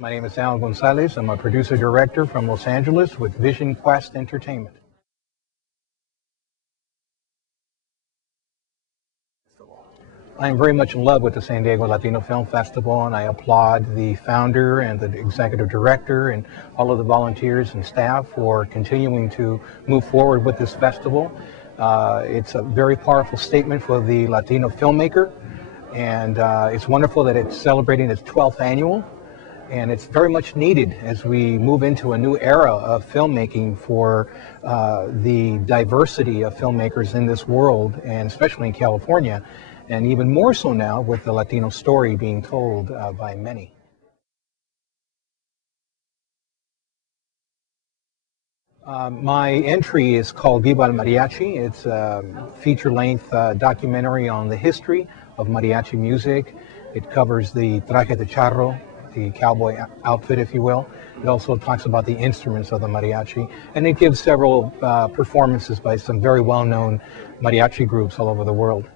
My name is Gonzalez. I'm a producer-director from Los Angeles with Vision Quest Entertainment. I'm very much in love with the San Diego Latino Film Festival, and I applaud the founder and the executive director and all of the volunteers and staff for continuing to move forward with this festival. It's a very powerful statement for the Latino filmmaker, and it's wonderful that it's celebrating its 12th annual. And it's very much needed as we move into a new era of filmmaking for the diversity of filmmakers in this world, and especially in California, and even more so now with the Latino story being told by many. My entry is called Viva el Mariachi. It's a feature-length documentary on the history of mariachi music. It covers the traje de charro, the cowboy outfit, if you will. It also talks about the instruments of the mariachi, and it gives several performances by some very well-known mariachi groups all over the world.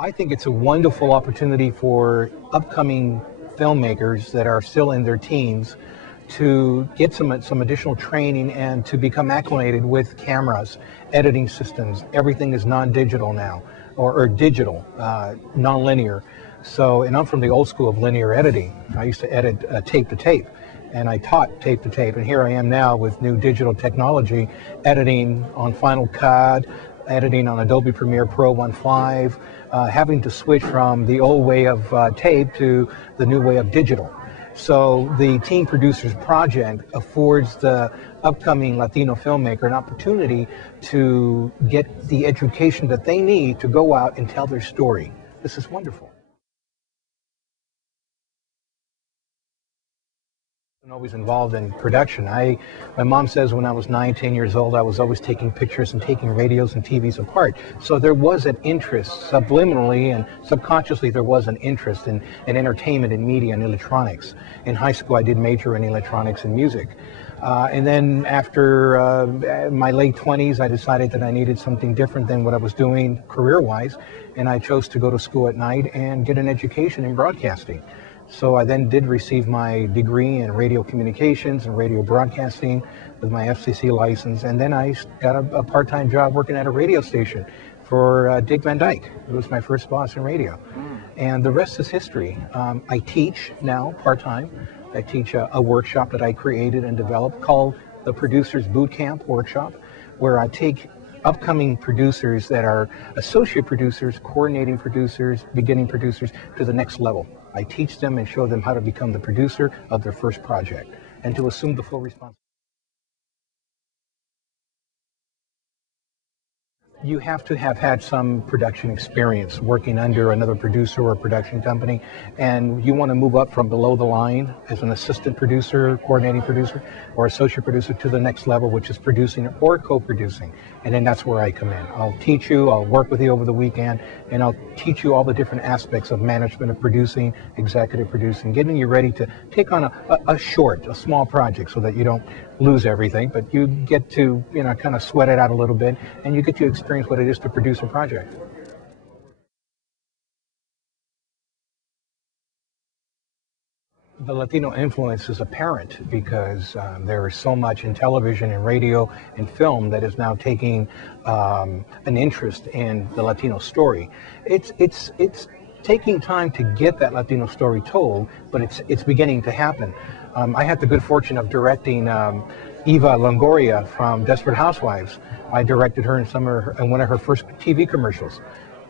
I think it's a wonderful opportunity for upcoming filmmakers that are still in their teens to get some additional training and to become acclimated with cameras, editing systems. Everything is non-digital now, or digital, non-linear. So, and I'm from the old school of linear editing. I used to edit tape to tape, and I taught tape to tape, and here I am now with new digital technology, editing on Final Cut, editing on Adobe Premiere Pro 1.5, having to switch from the old way of tape to the new way of digital. So the Teen Producers Project affords the upcoming Latino filmmaker an opportunity to get the education that they need to go out and tell their story. This is wonderful. I'm always involved in production. My mom says when I was 9, 10 years old, I was always taking pictures and taking radios and TVs apart. So there was an interest, subliminally and subconsciously, there was an interest in entertainment and media and electronics. In high school, I did major in electronics and music. And then after my late 20s, I decided that I needed something different than what I was doing career-wise, and I chose to go to school at night and get an education in broadcasting. So I then did receive my degree in radio communications and radio broadcasting with my FCC license, and then I got a part-time job working at a radio station for Dick Van Dyke. It was my first boss in radio. And the rest is history. I teach now part-time. I teach a workshop that I created and developed called the Producers Boot Camp Workshop, where I take upcoming producers that are associate producers, coordinating producers, beginning producers to the next level. I teach them and show them how to become the producer of their first project and to assume the full responsibility. You have to have had some production experience working under another producer or production company, and you want to move up from below the line as an assistant producer, coordinating producer, or associate producer to the next level, which is producing or co-producing. And then that's where I come in. I'll teach you, I'll work with you over the weekend, and I'll teach you all the different aspects of management of producing, executive producing, getting you ready to take on a small project so that you don't lose everything, but you get to, kind of sweat it out a little bit, and you get to experience what it is to produce a project. The Latino influence is apparent because there is so much in television and radio and film that is now taking an interest in the Latino story. It's taking time to get that Latino story told, but it's beginning to happen. I had the good fortune of directing Eva Longoria from Desperate Housewives. I directed her in one of her first TV commercials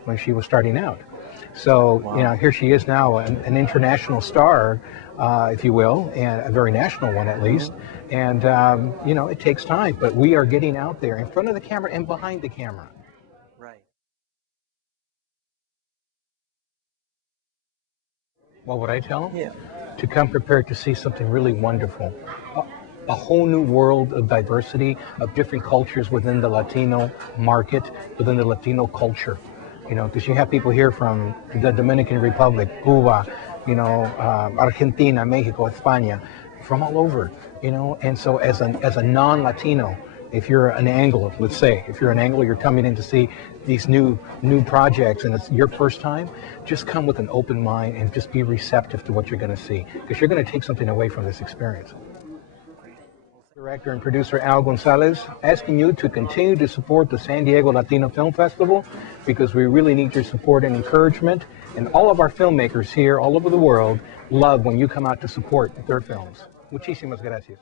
when she was starting out. So, wow. Here she is now, an international star, if you will, and a very national one at least. And, it takes time, but we are getting out there in front of the camera and behind the camera. Right. What would I tell them? Yeah. To come prepared to see something really wonderful. A whole new world of diversity, of different cultures within the Latino market, within the Latino culture. Because you have people here from the Dominican Republic, Cuba, Argentina, Mexico, España, from all over, and so as a non-Latino, If you're an angler, let's say, if you're an angler, you're coming in to see these new projects and it's your first time, just come with an open mind and just be receptive to what you're going to see, because you're going to take something away from this experience. Director and producer Al Gonzalez, asking you to continue to support the San Diego Latino Film Festival, because we really need your support and encouragement. And all of our filmmakers here all over the world love when you come out to support their films. Muchísimas gracias.